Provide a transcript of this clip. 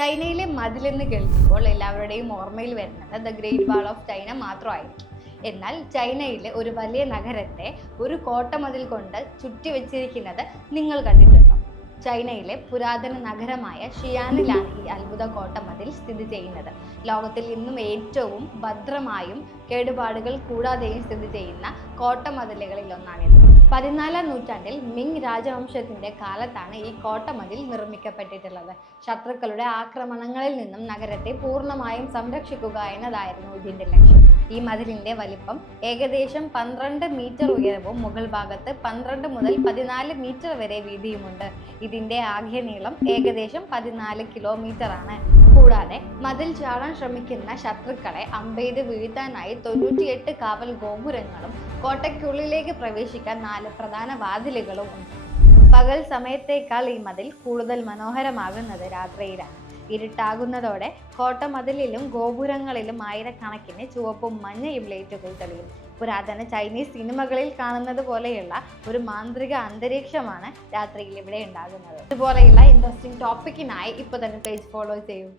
ചൈനയിലെ മതിലെന്ന് കേൾക്കുമ്പോൾ എല്ലാവരുടെയും ഓർമ്മയിൽ വരുന്നത് the great wall of China മാത്രമായിരിക്കും. എന്നാൽ ചൈനയിലെ ഒരു വലിയ നഗരത്തെ ഒരു കോട്ടമതിൽ കൊണ്ട് ചുറ്റിവെച്ചിരിക്കുന്നത് നിങ്ങൾ കണ്ടിട്ടുണ്ടോ? ചൈനയിലെ പുരാതന നഗരമായ ഷിയാനിലാണ് ഈ അത്ഭുത കോട്ടമതിൽ സ്ഥിതി ചെയ്യുന്നത്. ലോകത്തിൽ ഇന്നും ഏറ്റവും ഭദ്രമായും കേടുപാടുകൾ കൂടാതെയും സ്ഥിതി ചെയ്യുന്ന കോട്ടമതിലുകളിൽ ഒന്നാണിത്. 14ാം നൂറ്റാണ്ടിൽ മിങ് രാജവംശത്തിന്റെ കാലത്താണ് ഈ കോട്ടമതിൽ നിർമ്മിക്കപ്പെട്ടിട്ടുള്ളത്. ശത്രുക്കളുടെ ആക്രമണങ്ങളിൽ നിന്നും നഗരത്തെ പൂർണ്ണമായും സംരക്ഷിക്കുക എന്നതായിരുന്നു ഇതിന്റെ ലക്ഷ്യം. ഈ മതിലിന്റെ വലിപ്പം ഏകദേശം 12 മീറ്റർ ഉയരവും മുകൾ ഭാഗത്ത് 12 മുതൽ 14 മീറ്റർ വരെ വീതിയുമുണ്ട്. ഇതിന്റെ ആകെ നീളം ഏകദേശം 14 കിലോമീറ്റർ ആണ്. കൂടാതെ മതിൽ ചാടാൻ ശ്രമിക്കുന്ന ശത്രുക്കളെ അമ്പെയ്ത് വീഴ്ത്താനായി 98 കാവൽ ഗോപുരങ്ങളും കോട്ടയ്ക്കുള്ളിലേക്ക് പ്രവേശിക്കാൻ 4 പ്രധാന വാതിലുകളും ഉണ്ട്. പകൽ സമയത്തേക്കാൾ ഈ മതിൽ കൂടുതൽ മനോഹരമാകുന്നത് രാത്രിയിലാണ്. ഇരുട്ടാകുന്നതോടെ കോട്ടമതിലിലും ഗോപുരങ്ങളിലും ആയിരക്കണക്കിന് ചുവപ്പും മഞ്ഞയും ലൈറ്റുകൾ തെളിയും. പുരാതന ചൈനീസ് സിനിമകളിൽ കാണുന്നത് പോലെയുള്ള ഒരു മാന്ത്രിക അന്തരീക്ഷമാണ് രാത്രിയിൽ ഇവിടെ ഉണ്ടാകുന്നത്. ഇതുപോലെയുള്ള ഇൻട്രസ്റ്റിംഗ് ടോപ്പിക്കിനായി ഇപ്പോൾ തന്നെ പേജ് ഫോളോ ചെയ്യൂ.